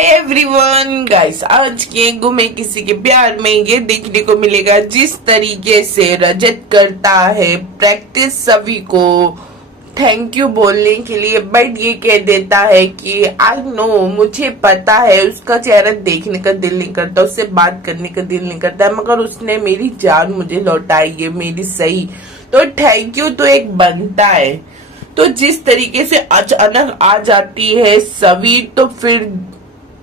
Hi everyone guys, आज के गुमे किसी के प्यार में ये देखने को मिलेगा जिस तरीके से रजत करता है प्रैक्टिस सभी को थैंक यू बोलने के लिए, बट ये कह देता है कि आई नो, मुझे पता है उसका चेहरा देखने का दिल नहीं करता, उससे बात करने का दिल नहीं करता, मगर उसने मेरी जान मुझे लौटाई है, मेरी सही, तो थैंक यू तो एक बनता है। तो जिस तरीके से अचानक आ जाती है सभी, तो फिर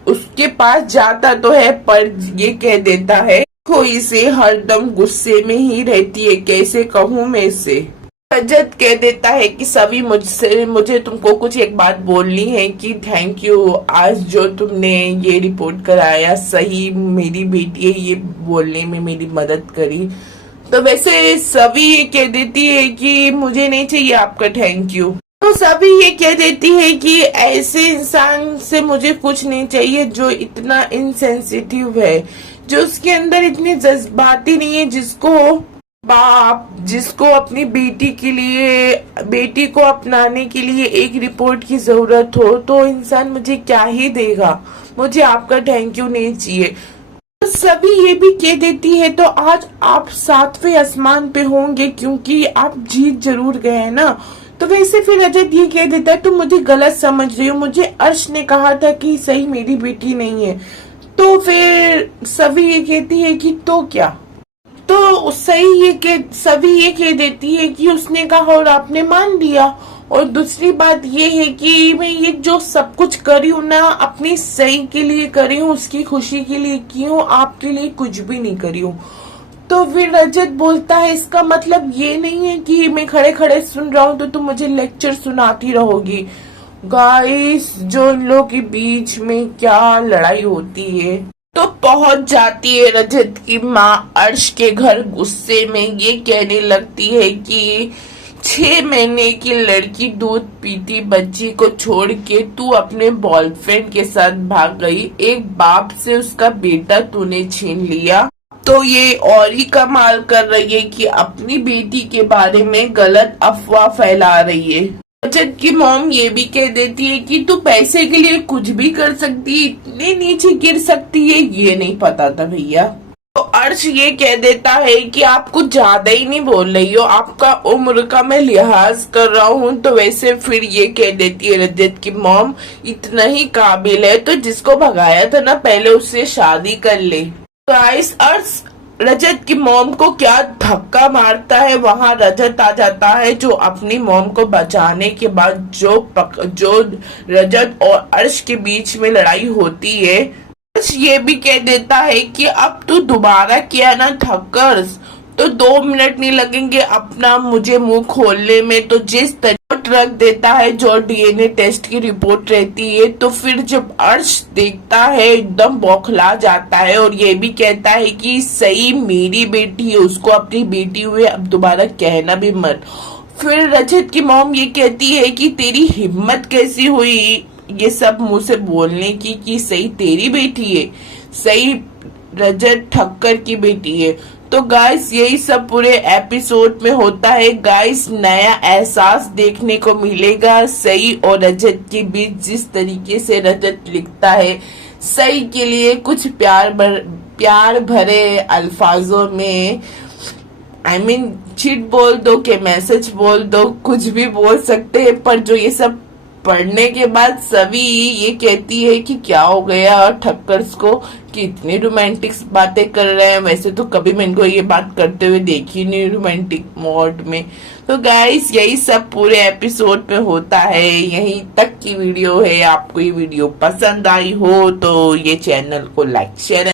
उसके पास जाता तो है पर ये कह देता है कोई से हरदम गुस्से में ही रहती है, कैसे कहूँ मैं इसे। रजत कह देता है कि सभी मुझे तुमको कुछ एक बात बोलनी है कि थैंक यू, आज जो तुमने ये रिपोर्ट कराया सही, मेरी बेटी है, ये बोलने में मेरी मदद करी। तो वैसे सभी ये कह देती है कि मुझे नहीं चाहिए आपका थैंक यू। तो सभी ये कह देती है कि ऐसे इंसान से मुझे कुछ नहीं चाहिए जो इतना इनसेंसिटिव है, जो उसके अंदर इतनी जज्बाती नहीं है, जिसको अपनी बेटी के लिए, बेटी को अपनाने के लिए एक रिपोर्ट की जरूरत हो, तो इंसान मुझे क्या ही देगा, मुझे आपका थैंक यू नहीं चाहिए। तो सभी ये भी कह देती है तो आज आप 7वें आसमान पे होंगे क्योंकि आप जीत जरूर गए हैं ना। तो वैसे फिर रजत ये कह देता है तुम मुझे गलत समझ रही हो, मुझे अर्श ने कहा था कि सही मेरी बेटी नहीं है। तो फिर सभी ये कहती है कि तो क्या, तो सभी ये कह देती है कि उसने कहा और आपने मान लिया। और दूसरी बात ये है कि मैं ये जो सब कुछ करी हूँ ना, अपनी सही के लिए करी हूँ, उसकी खुशी के लिए की हूँ, आपके लिए कुछ भी नहीं करी हूँ। तो फिर रजत बोलता है इसका मतलब ये नहीं है कि मैं खड़े खड़े सुन रहा हूँ तो तुम मुझे लेक्चर सुनाती रहोगी। गाइस, जो इन लोगों के बीच में क्या लड़ाई होती है। तो पहुंच जाती है रजत की माँ अर्श के घर गुस्से में, ये कहने लगती है कि 6 महीने की लड़की दूध पीती बच्ची को छोड़ के तू अपने बॉयफ्रेंड के साथ भाग गई, एक बाप से उसका बेटा तूने छीन लिया। तो ये और ही कमाल कर रही है कि अपनी बेटी के बारे में गलत अफवाह फैला रही है। रजत की मॉम ये भी कह देती है कि तू पैसे के लिए कुछ भी कर सकती है, इतने नीचे गिर सकती है, ये नहीं पता था भैया। तो अर्श ये कह देता है कि आप कुछ ज्यादा ही नहीं बोल रही हो, आपका उम्र का मैं लिहाज कर रहा हूँ। तो वैसे फिर ये कह देती है रजत की मॉम इतना ही काबिल है तो जिसको भगाया था ना पहले उससे शादी कर ले। गाइस, अर्श रजत की मॉम को क्या धक्का मारता है, वहां रजत आ जाता है जो अपनी मॉम को बचाने के बाद जो रजत और अर्श के बीच में लड़ाई होती है। अर्श ये भी कह देता है कि अब तू दोबारा किया ना ठक्कर्स तो 2 मिनट नहीं लगेंगे अपना मुझे मुंह खोलने में। तो जिस तरह रख देता है जो डीएनए टेस्ट की रिपोर्ट रहती है, तो फिर जब अर्श देखता है एकदम बौखला जाता है और ये भी कहता है कि सही मेरी बेटी है, उसको अपनी बेटी हुए अब दोबारा कहना भी मत। फिर रजत की मॉम ये कहती है कि तेरी हिम्मत कैसी हुई ये सब मुंह से बोलने की कि सही तेरी बेटी है, सही रजत ठक्कर की बेटी है। तो गाइस, यही सब पूरे एपिसोड में होता है। गाइस, नया एहसास देखने को मिलेगा सही और रजत के बीच, जिस तरीके से रजत लिखता है सही के लिए कुछ प्यार भरे अल्फाजों में, आई मीन चिट बोल दो के मैसेज बोल दो, कुछ भी बोल सकते हैं, पर जो ये सब पढ़ने के बाद सभी ये कहती है कि क्या हो गया और ठक्कर्स को कि इतनी रोमांटिक बातें कर रहे हैं। वैसे तो कभी मैं इनको ये बात करते हुए देखी नहीं रोमांटिक मोड में। तो गाइस, यही सब पूरे एपिसोड में होता है, यहीं तक की वीडियो है। आपको ये वीडियो पसंद आई हो तो ये चैनल को लाइक शेयर